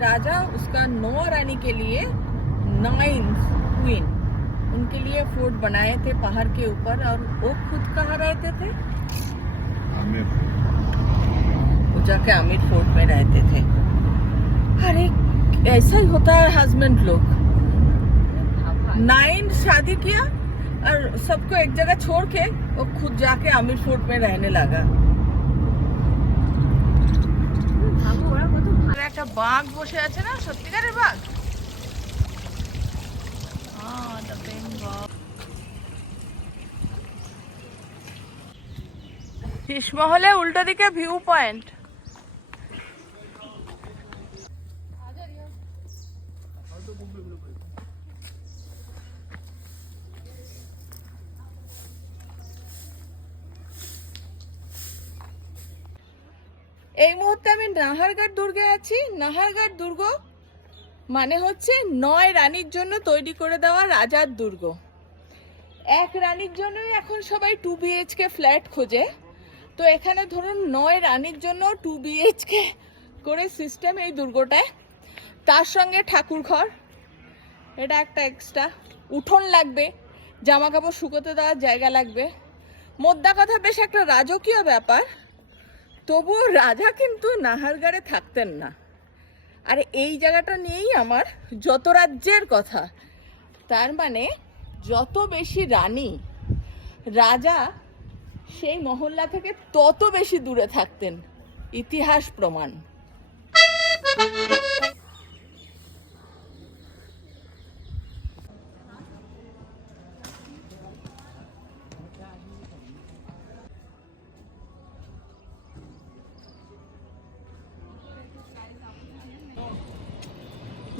राजा उसका नौ रानी के लिए नाइन क्वीन उनके लिए फोर्ट बनाए थे पहाड़ के ऊपर और वो खुद कहाँ रहते थे? वो जाके आमिर फोर्ट में रहते थे। अरे ऐसा ही होता है हस्बैंड लोग। नाइन शादी किया और सबको एक जगह छोड़ के वो खुद जाके आमिर फोर्ट में रहने लगा। একটা বাঘ বসে আছে না? সত্যিকারের বাঘ? শীষমহলে উল্টো দিকে ভিউ পয়েন্ট এই মুহূর্তে আমি নাহারগড় দুর্গে আছি। নাহারগড় দুর্গ মানে হচ্ছে নয় রানীর জন্য তৈরি করে দেওয়া রাজার দুর্গ। এক রানীর জন্যই এখন সবাই টু বিএইচকে ফ্ল্যাট খোঁজে। তো এখানে ধরুন নয় রানীর জন্য টু বিএইচকে করে সিস্টেম এই দুর্গটায়। তার সঙ্গে ঠাকুর ঘর। এটা একটা এক্সট্রা উঠোন লাগবে জামা কাপড় শুকোতে দেওয়ার জায়গা লাগবে। মোদ্দা কথা, বেশ একটা রাজকীয় ব্যাপার। তবুও রাজা কিন্তু নাহারগারে থাকতেন না। আর এই জায়গাটা নিয়েই আমার যত রাজ্যের কথা, তার মানে যত বেশি রানী, রাজা সেই মহল্লা থেকে তত বেশি দূরে থাকতেন, ইতিহাস প্রমাণ।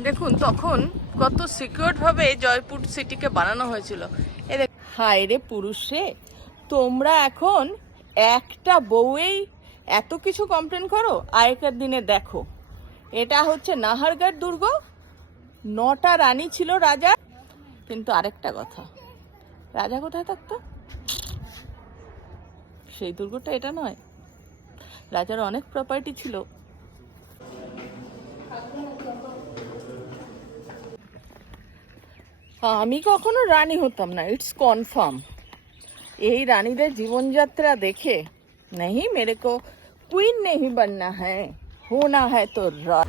দেখুন, তখন কত সিকিউর ভাবে জয়পুর সিটিকে বানানো হয়েছিল। এ হায় রে পুরুষে তোমরা এখন একটা বউয়েই এত কিছু কমপ্লেন করো? আগেকার দিনে দেখো। এটা হচ্ছে নাহারগড় দুর্গ। নটা রানী ছিল রাজা। কিন্তু আরেকটা কথা। রাজা কোথায় থাকতো? সেই দুর্গটা এটা নয়। রাজার অনেক প্রপার্টি ছিল। আমি কখনো রানী হতাম না ইটস কনফার্ম এই রানীদের জীবনযাত্রা দেখে नहीं मेरे को क्वीन नहीं बनना है होना है तो रा